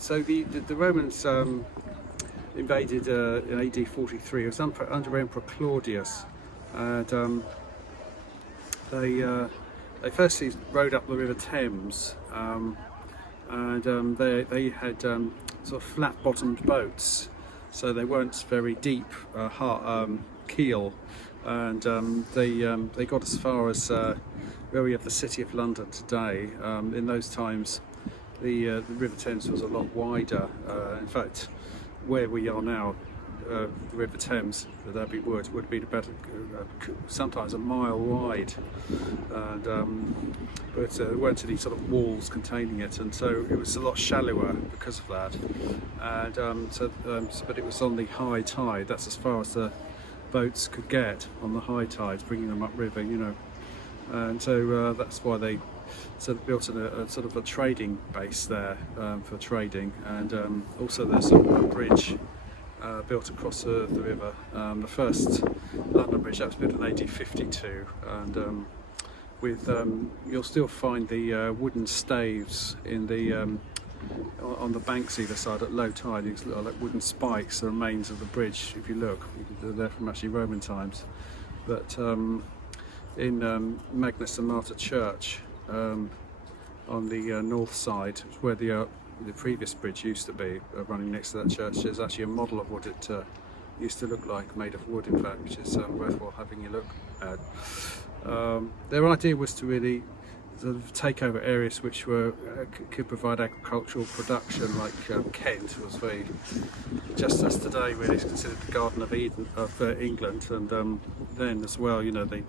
so the Romans invaded in AD 43. It was under Emperor Claudius, and they firstly rode up the River Thames, and they had sort of flat-bottomed boats, so they weren't very deep keel, and they got as far as where we have the City of London today. In those times, the River Thames was a lot wider. In fact, where we are now, the River Thames, the Abbey Wood, would be about sometimes a mile wide, and but there weren't any sort of walls containing it, and so it was a lot shallower because of that. And but it was on the high tide. That's as far as the boats could get on the high tides, bringing them upriver, you know. And so that's why they sort of built a sort of a trading base there for trading, and also there's a bridge built across the river. The first London Bridge, that was built in AD 52, and you'll still find the wooden staves in the on the banks either side at low tide. These little like wooden spikes, the remains of the bridge. If you look, they're there from actually Roman times. But in Magnus and Martyr Church on the north side, where the previous bridge used to be, running next to that church, there's actually a model of what it used to look like, made of wood in fact, which is worthwhile having a look at. Their idea was to really sort of take over areas which were could provide agricultural production, like Kent was very, just as today really is considered the Garden of Eden of England, and then as well, you know, they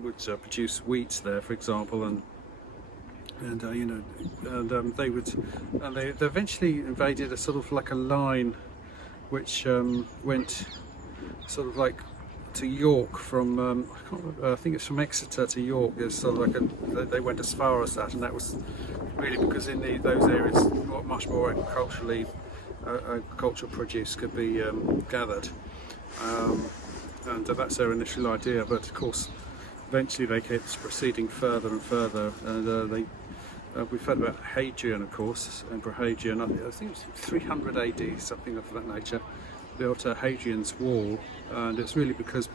would produce wheat there, for example, and you know, and they eventually invaded a sort of like a line which went sort of like to York from I think it's from Exeter to York. It's sort of like they went as far as that, and that was really because in those areas much more agricultural produce could be gathered, and that's their initial idea. But of course, eventually they kept proceeding further and further, and we've heard about Hadrian, of course, Emperor Hadrian. I think it was 300 AD, something of that nature, built Hadrian's Wall, and it's really because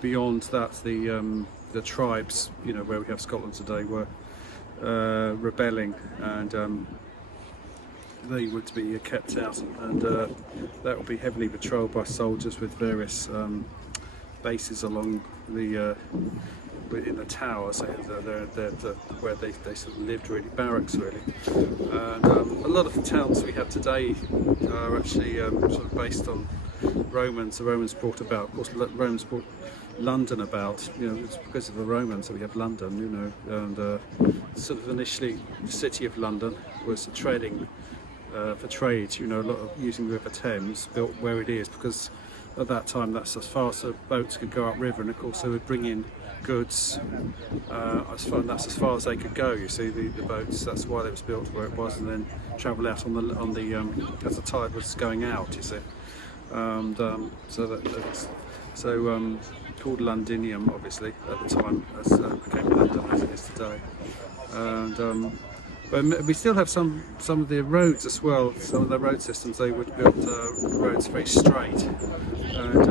beyond that the tribes, you know, where we have Scotland today, were rebelling, and they would be kept out, and that would be heavily patrolled by soldiers with various bases along the in the towers. Where they sort of lived, really, barracks really, and a lot of the towns we have today are actually sort of based on Romans. The Romans brought about, of course, Romans brought London about, you know, it's because of the Romans that we have London, you know, and sort of initially the City of London was trading for trade, you know, a lot of using the River Thames, built where it is because at that time that's as far as the boats could go upriver, and of course they would bring in goods that's as far as they could go, you see, the boats. That's why it was built where it was, and then travel out on the as the tide was going out, you see, and so called Londinium obviously at the time, as became London as it is today. And but we still have some of the roads as well. Some of the road systems, they would build roads very straight, and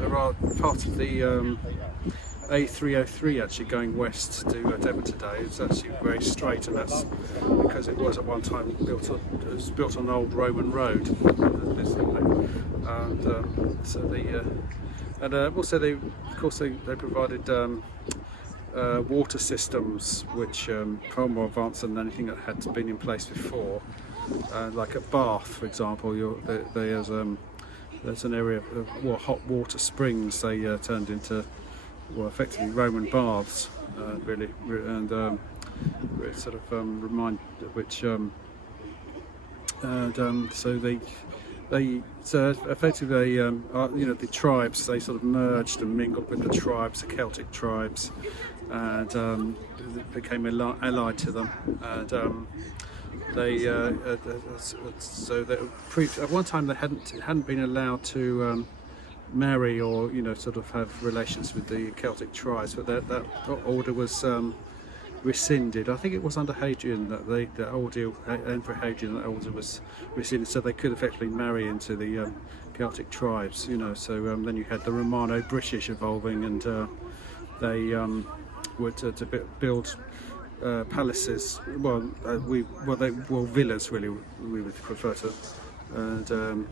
there are part of the A303 actually going west to Devon today. It's actually very straight, and that's because it was at one time built on an old Roman road. And also they provided water systems which far more advanced than anything that had been in place before. Like at Bath, for example, there's an area of hot water springs. They turned into, well, effectively Roman baths, really, and sort of remind which, so effectively you know, the tribes, they sort of merged and mingled with the tribes, the Celtic tribes, and became allied to them, and at one time they hadn't been allowed to marry or, you know, sort of have relations with the Celtic tribes, but that order was rescinded. I think it was under Hadrian that the order, Emperor Hadrian, that order was rescinded, so they could effectively marry into the Celtic tribes. You know, so then you had the Romano-British evolving, and they were to build palaces. Well, villas really we would prefer to, and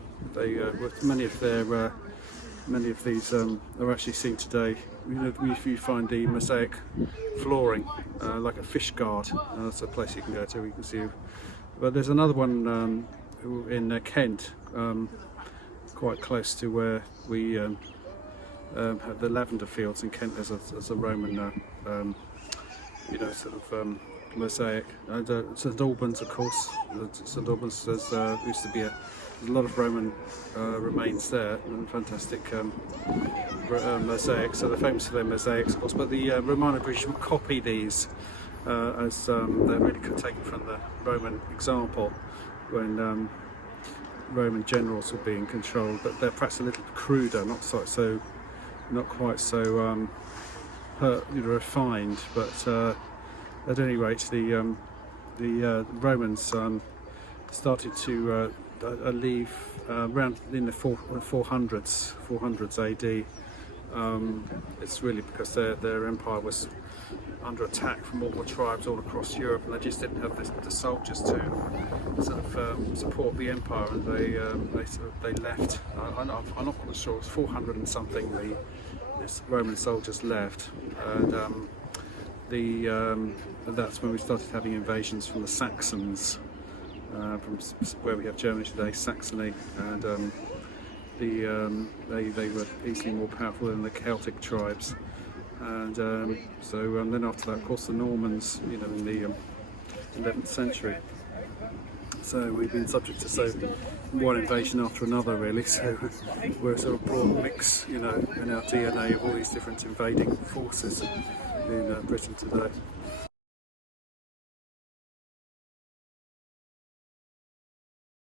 many of these are actually seen today. You know, if you find the mosaic flooring, like a fish guard, that's a place you can go to. You can see. But there's another one in Kent, quite close to where we have the lavender fields in Kent. There's a Roman, you know, sort of mosaic. St Albans, of course. St Albans, used to be there's a lot of Roman remains there, and fantastic mosaics. So they're famous for their mosaics, of course. But the Romano-British would copy these as they're really taken from the Roman example when Roman generals were being controlled. But they're perhaps a little cruder, not quite so refined. But at any rate, the Romans started to leave around in the 400s AD. It's really because their empire was under attack from all the tribes all across Europe, and they just didn't have the soldiers to sort of support the empire, and they left. I'm not quite sure. It was 400 and something. The Roman soldiers left, and that's when we started having invasions from the Saxons. From where we have Germany today, Saxony, and they were easily more powerful than the Celtic tribes, and then after that, of course, the Normans, you know, in the 11th century. So we've been subject to one invasion after another, really. So we're a sort of broad mix, you know, in our DNA of all these different invading forces in Britain today.